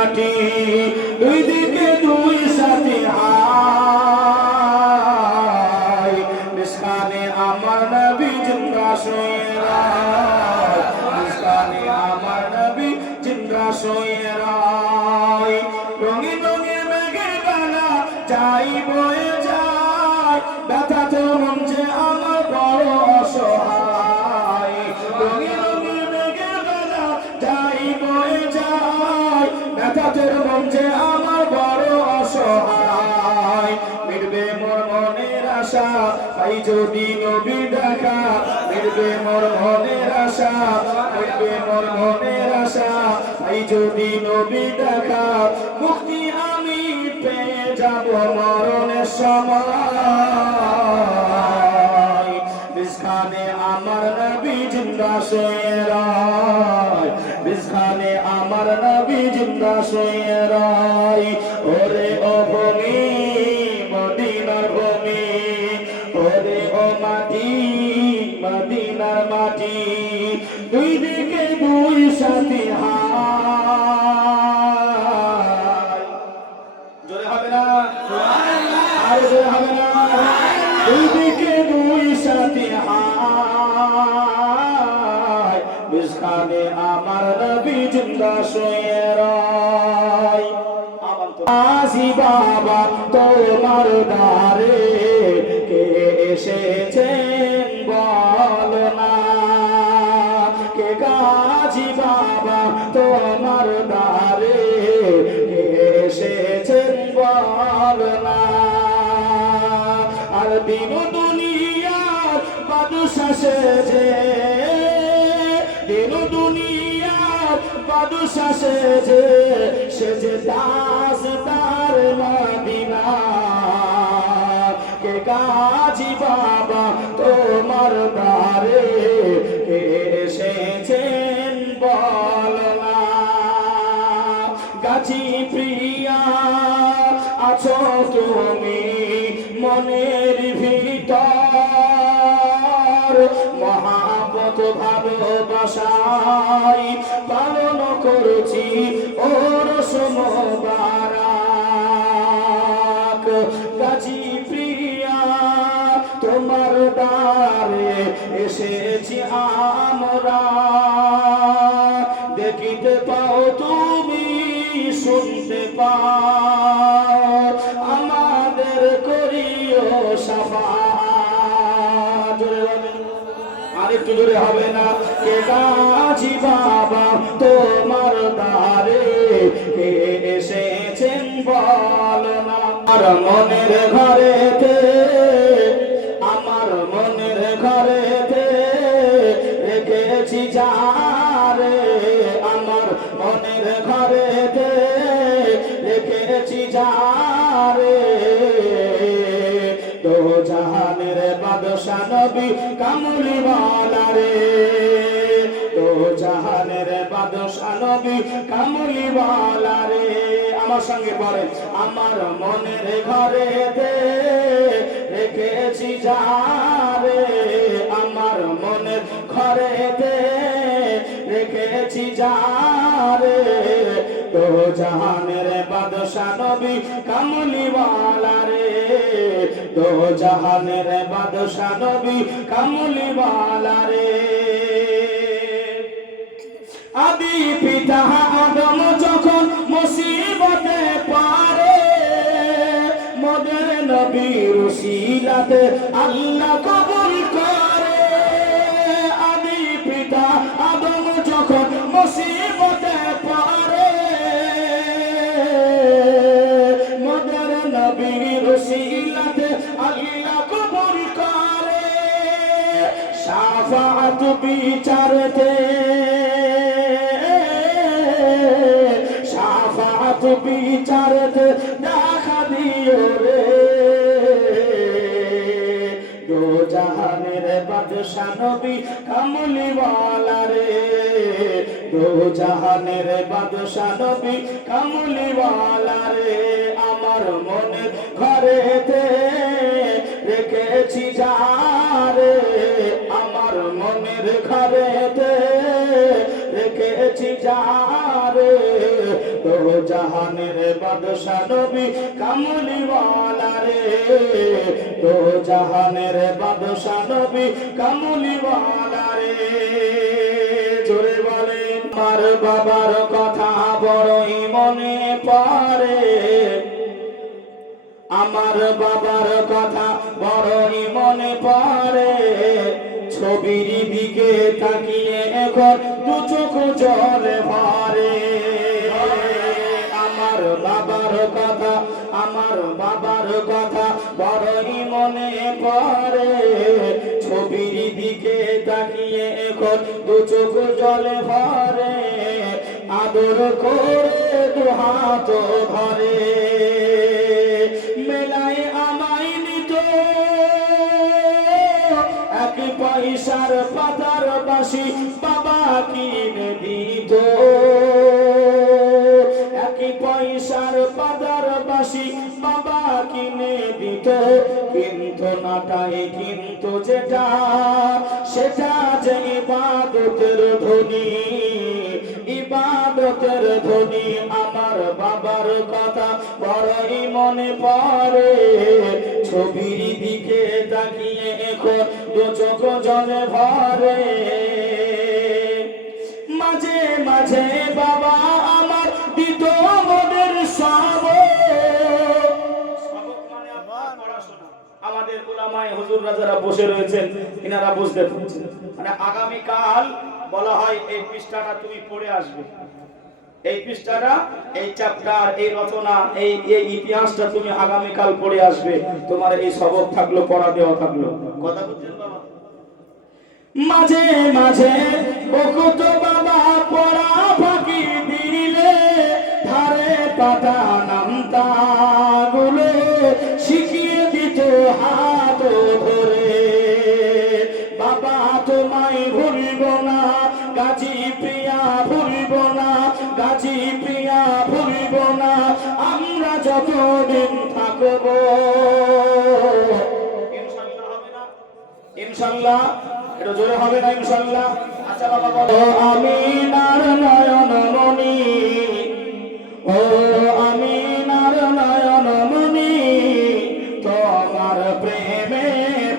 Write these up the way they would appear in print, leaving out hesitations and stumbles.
মাটি দুই দিকে দুই সাথে হায় মিসকানে আমার নবী জিন্দা শুয়ে রায় মিসকানে আমার নবী জিন্দা শুয়ে রায় রঙিন রঙিন মেঘের বেলা যাই বয়ে যায় ব্যথাতে মন যে আমার বড় অসহায় রঙিন রঙিন মেঘের বেলা যাই বয়ে যায় ব্যথাতে মন যে আমার বড় অসহায় মিটবে মোর মনের আশা পাই যদি নবী দেখা মিটবে মোর মনের আশা মিটবে মোর মনের আশা পাই যদি নবী দেখা মুক্তি আমি পেয়ে যাব মরণের সময় বিজখানে আমার নবী জিন্দা শুয়ে রায় বিজখানে আমার নবী জিন্দা শুয়ে রায় ওরে ও ভূমি মদিনার ভূমি ওরে ও মাটি মদিনার মাটি দুই দিকে দুই সাথী হায় জোরে হবে না আর জোরে হবে না দুই দিকে দুই সাথী হায় বিজখানে আমার নবী জিন্দা শুয়ে রায় আজি বাবা তোমার দ্বারে কে এসেছেন বলো না কে গাজি বাবা তোমার দ্বারে কে এসেছেন বলো না আর দিন দুনিয়ার বাদশা সেজে দিন দুনিয়ার বাদশা সেজে সেজে দাস তার মদিনা কে গাজি বাবা তোমার দ্বারে কে এসেছেন বলো না গাছি প্রিয়া আছো তুমি মনের ভিতর মহাবত ভালোবাসাই পালন করেছি ওর সমবারাক গাছি প্রিয়া তোমার দ্বারে এসেছি আমরা দেখিতে পাও তুমি শুনতে পাও আমাদের করিও সাফাত আর একটু জোরে হবে না কে গাছি বাবা তোমার দ্বারে কে এসেছেন বলো না আর মনের ঘরেতে আমার মনের ঘরেতে রেখেছি যারে আমার মনের ঘরেতে রেখেছি যারে দো জাহানের বাদশা নবী কামলিওয়ালা রে দো জাহানের বাদশা নবী কামলিওয়ালা রে আমার সঙ্গে পড়ে আমার মনের ঘরেতে রেখেছি যারে আমার মনের ঘরেতে রেখেছি যারে দো জাহানের বাদশা নবী কামলিওয়ালা রে দো জাহানের বাদশা নবী কামলিওয়ালা রে আদি পিতা আদম যখন মুসিবতে পারে মদের নবীর উসিলাতে আল্লাহ কবুল করে আদি পিতা আদম যখন মুসিবতে পারে মদের নবীর উসিলাতে আল্লাহ কবুল করে শাফাআত বিচারতে শাফাআত বিচারতে দেখা দিও রে দো জাহানের বাদশা নবী কামলিওয়ালা রে দো জাহানের বাদশা নবী কামলিওয়ালা রে আমার মনের ঘরেতে রেখেছি যারে আমার মনের ঘরেতে রেখেছি যারে দো জাহানের বাদশা নবী কামলিওয়ালা রে, দো জাহানের বাদশা নবী কামলিওয়ালা রে। জোরে বলেন আমার বাবার কথা বড়ই মনে পড়ে, আমার বাবার কথা বড়ই মনে পড়ে, ছবির দিকে তাকিয়ে এখন দু চোখ জলে ভরে। আমার বাবার কথা, আমার বাবার কথা বড়ই মনে পড়ে, ছবির দিকে তাকিয়ে এখন দু চোখ জলে ভরে। আদর করে দু হাত ধরে মেলায় আমায় নিত, এক পয়সার পাতার বাঁশি বাবা কিনে দিত, এক পয়সার পাতার বাঁশি বাবা কিনে দিত। কিন্তু নাটাই কিন্তু যেটা, সেটা যে ইবাদতের ধ্বনি, ইবাদতের ধ্বনি। আমার বাবার কথা বড়ই মনে পড়ে, ছবির দিকে তাকিয়ে এখন দু চোখ জলে ভরে। মাঝে মাঝে বাবা আমার দিত মোদের আমাদের উলামায়ে হুজুররা যারা বসে রয়েছেন এনারা বুঝতে পারছেন, মানে আগামীকাল বলা হয় এই পৃষ্ঠাটা তুমি পড়ে আসবে, এই পৃষ্ঠাটা, এই চ্যাপ্টার, এই রচনা, এই ইতিহাসটা তুমি আগামীকাল পড়ে আসবে। তোমার এই সবক থাকলো, পড়া দেওয়া থাকলো। কথা বুঝছেন বাবা? মাঝে মাঝে বকুত বাবা পড়া ফাঁকি দিলে, ধারে পাতা নামতা গুলো শিখিয়ে দিত হাত ধরে। বাবা তোমায় ভুলব না গাজী প্রিয়া, ভুলব না গাজী প্রিয়া, ভুলব না আমরা যতদিন থাকব। ইনশাআল্লাহ হবে না? ইনশাআল্লাহ এটা জোরে হবে না ইনশাআল্লাহ? আচ্ছা বাবা বলো আমিনার নয়ন মনি, ও আমিনার নয়ন মনি, তোমার প্রেমে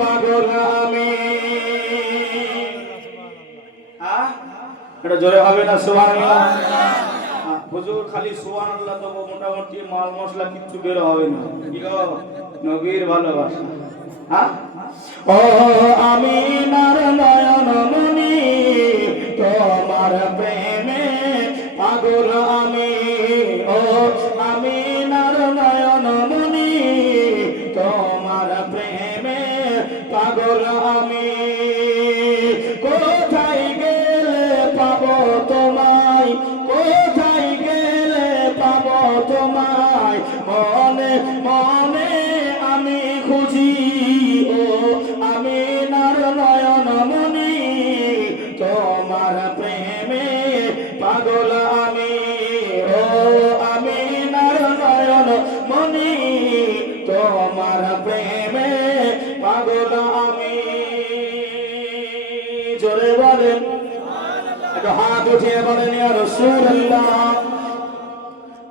পাগল আমি। এটা জোরে হবে না সুবহানাল্লাহ? হুজুর খালি সুবহানাল্লাহ তো মোটামুটি মাল মশলা কিচ্ছু বের হবে না। কি গো নবীর ভালোবাসা। হ্যাঁ ও আমিনার নয়ন মনি, তোমার প্রেমে পাগল আমি। ও আমিনার নয়ন মনি, তোমার প্রেমে পাগল আমি। কোথায় গেলে পাবো তোমায়, কোথায় গেলে পাবো তোমায়, মনে মনে আমি খুঁজি। ও আমিনার নয়ন মনি, তোমার প্রেমে পাগল আমি। ও আমিনার নয়ন মনি, তোমার প্রেমে পাগল আমি। জোরে বলেন, একটু হাত উঠিয়ে বলেন ইয়া রাসূলুল্লাহ।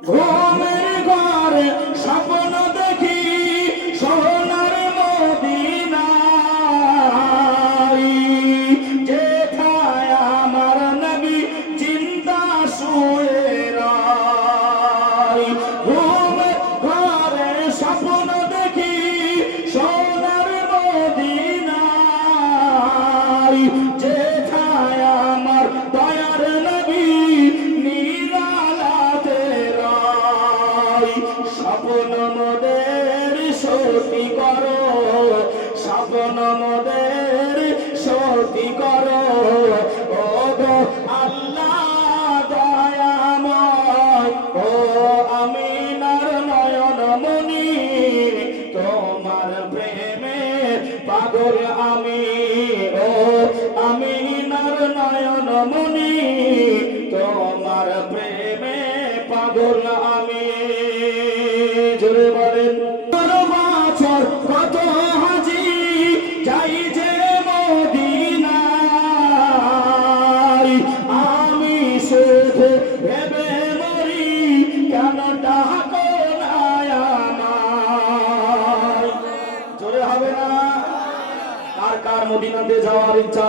ঘুমের ঘরে স্বপ্ন দেখি সোনার মদিনায়, যেথায় আমার নবী জিন্দা শুয়ে রয়। ঘুমের ঘরে স্বপ্ন দেখি সোনার মদিনায়, যেথায় আমার দয়ার নবী নিরালাতে রয়। স্বপ্ন মোদের সত্যি করো, স্বপ্ন মোদের সত্যি করো, ও গো আল্লাহ দয়াময়। ও আমিনার নয়ন মনি, তোমার প্রেমে পাগল আমি। ও আমিনার নয়ন মনি, তোমার প্রেমে পাগল আমি। জোরে বলেন বছর কত হাজি যাই যে মদিনায়, আমি শুধু ভেবে মরি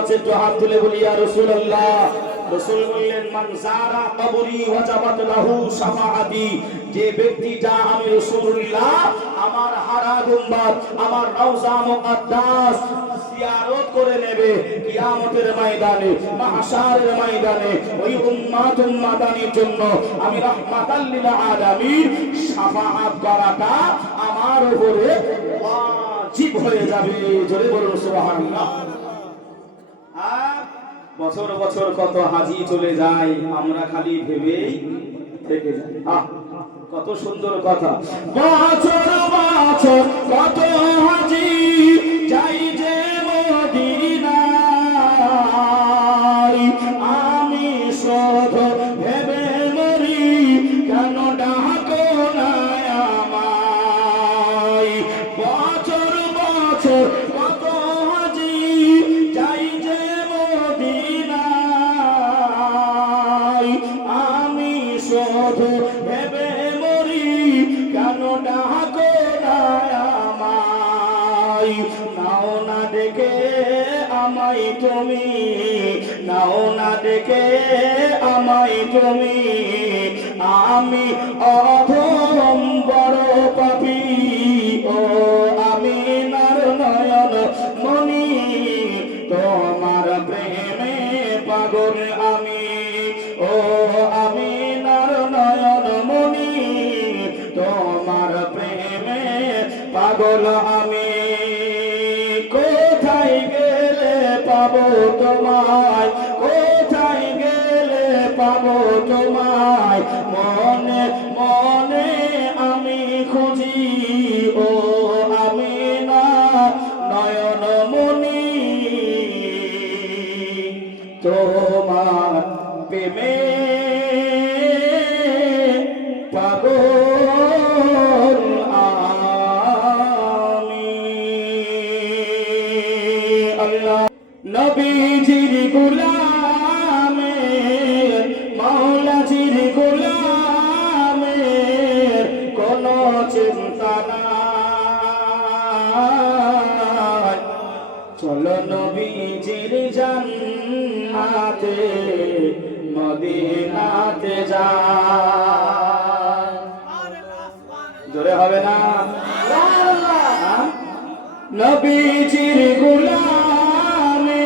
আছে? একটু হাত তুলে বলি ইয়া রাসূলুল্লাহ। রাসূল বললেন মান যারা কবরি ওয়াজাবাত লাহু শাফাআতি, যে ব্যক্তিটা আমি রাসূলুল্লাহ আমার হারা গুম্বাদ আমার রওজা মুকদ্দাস জিয়ারত করে নেবে কিয়ামতের ময়দানে মাহশারের ময়দানে, ওই উম্মাতানির জন্য আমি রাহমাতাল লিল আলামিন শাফাআত করাটা আমার উপরে ওয়াজিব হয়ে যাবে। জোরে বলুন সুবহানাল্লাহ। বছর বছর কত হাজি চলে যায়, আমরা খালি ভেবেই থেকে যাই। কত সুন্দর কথা। বছর বছর কত হাজি যাই যে মদিনায়, আমি শুধু ভেবে মরি কেন ডাকো না আমায়। বছর বছর কত হাজি যাই যে মদিনায়, আমি শুধু ভেবে মরি কেন ডাকো না আমায়। নাও না ডেকে আমায় তুমি, নাও না ডেকে আমায় তুমি, আমি অধম বড় পাপী, ও আমি নার নয়ন মনি, তোমার প্রেমে পাগল আমি, ও আমি নার নয়ন মনি, তোমার প্রেমে পাগল আমি। কোথায় গেলে পাবো তোমায়, কোথায় গেলে পাবো তোমায়, মনে মনে আমি খুঁজি, ও আমি না নয়ন মনি, তোমার প্রেমে পাগল আমি। আল্লাহ নবীজির গোলামের মাওলাজির গোলামের কোনো চিন্তা নাই, চলো নবীজির জান্নাতে মদিনাতে যাই। জোরে হবে না? নবীজির গোলামের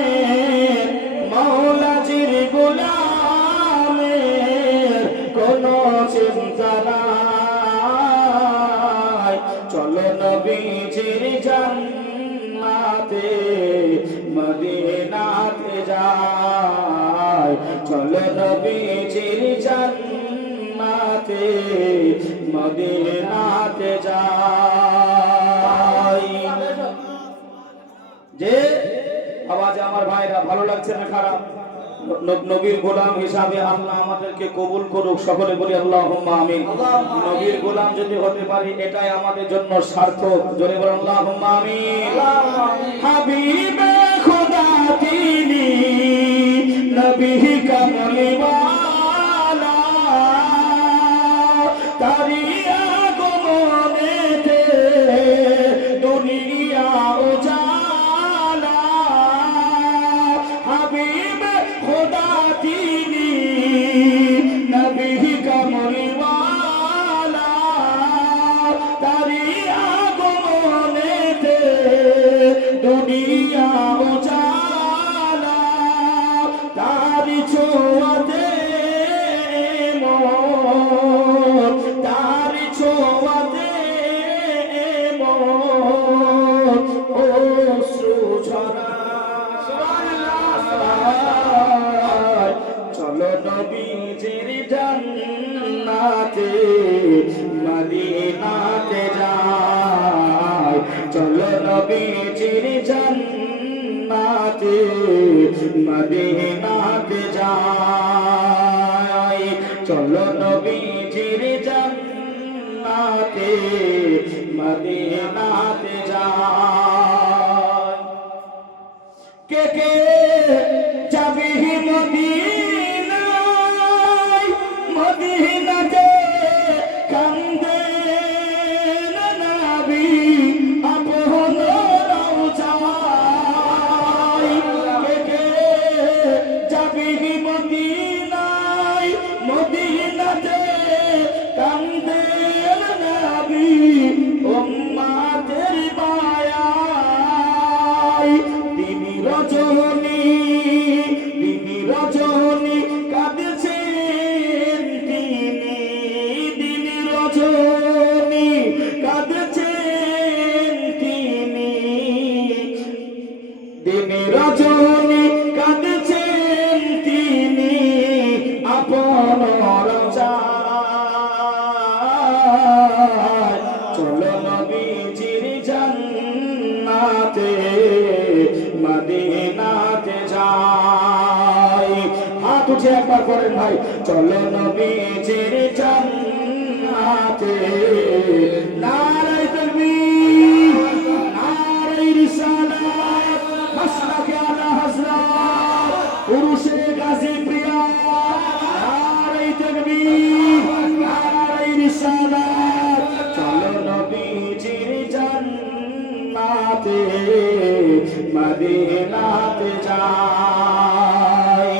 মাওলাজির গোলামের কোনো চিন্তা নাই, চলো নবীজির জান্নাতে মদিনাতে যাই, চলো নবীজির জান্নাতে মদিনাতে যাই। যে আওয়াজ আমার ভাইরা ভালো লাগছে না খারাপ? নবীর গোলাম হিসাবে আল্লাহ আমাদেরকে কবুল করুক, সকলে বলি আল্লাহুম্মা আমিন। নবীর গোলাম যদি হতে পারি এটাই আমাদের জন্য সার্থক। জোরে বলুন আল্লাহুম্মা আমিন। হাবিবে খোদা তিনি নবী কামলিওয়ালা, তারি আগমনেতে দুনিয়া উজালা, হাবিবে খোদা তিনি নবী কামলিওয়ালা, তারি আগমনেতে দুনিয়া উজালা, তারি ছোঁয়াতে মন, তারি ছোঁয়াতে মন অশ্রু ঝরায়, চলো নবীজির জান্নাতে মদিনাতে যাই, চলো নবীজির জান্নাতে মদিনাতে যাই, চলো নবীজির জান্নাতে মদিনাতে যাই। কে কে যাবি মদিনায়, মদিনাতে কান্দে নবী আপন রওজায়, কে কে উঠে একবার করেন ভাই, চলো নবীজির জান্নাতে। নারায়ে তাকবীর, নারায়ে রিসালাত, মাসলাকে আলা হযরত, পুরুষে গাজী প্রিয়া। নারায়ে তাকবীর, নারায়ে রিসালাত, চলো নবীজির জান্নাতে, মদিনাতে যাই।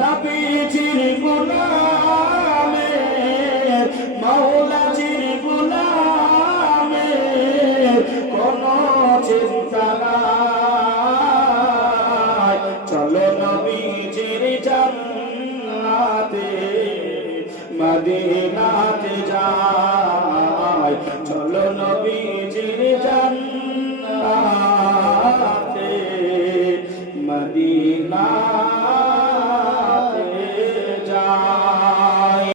নবীজির গোলামের, মাওলাজির গোলামের কোনো চিন্তা নাই। চলো নবীজির জান্নাতে, মদিনাতে যাই। চলো নবী